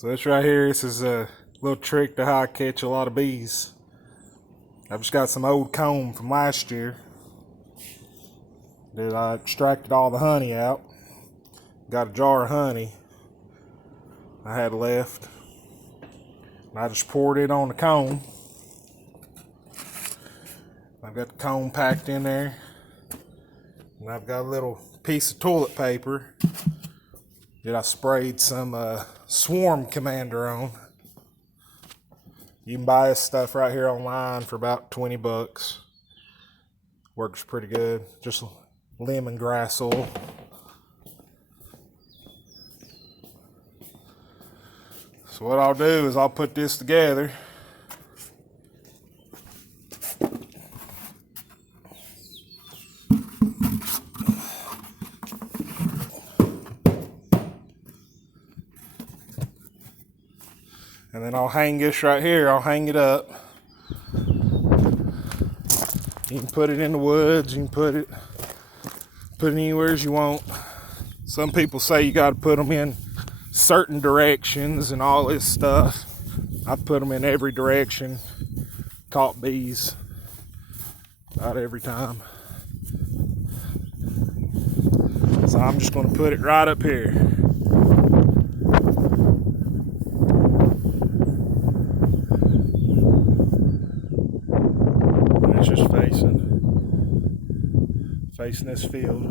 So this right here, this is a little trick to how I catch a lot of bees. I've just got some old comb from last year that I extracted all the honey out. Got a jar of honey I had left. And I just poured it on the comb. I've got the comb packed in there. And I've got a little piece of toilet paper that I sprayed some Swarm Commander on. You can buy this stuff right here online for about 20 bucks. Works pretty good. Just lemongrass oil. So what I'll do is I'll put this together. And then I'll hang this right here. I'll hang it up. You can put it in the woods. You can put it anywhere as you want. Some people say you got to put them in certain directions and all this stuff. I put them in every direction. Caught bees about every time. So I'm just going to put it right up here. It's just facing this field.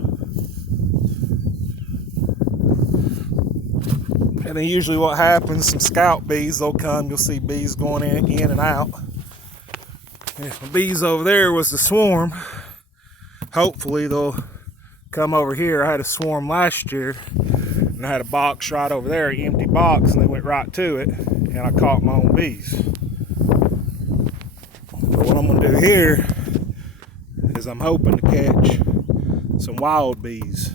And then usually what happens, some scout bees, they'll come, you'll see bees going in and out. And if the bees over there was the swarm, hopefully they'll come over here. I had a swarm last year, and I had a box right over there, an empty box, and they went right to it, and I caught my own bees. But what I'm going to do here is I'm hoping to catch some wild bees.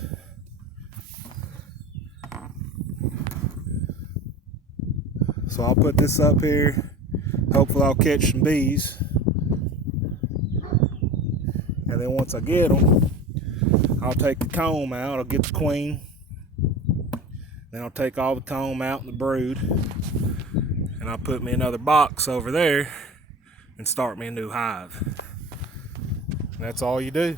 So I'll put this up here. Hopefully I'll catch some bees. And then once I get them, I'll take the comb out. I'll get the queen. Then I'll take all the comb out and the brood. And I'll put me another box over there and start me a new hive. And that's all you do.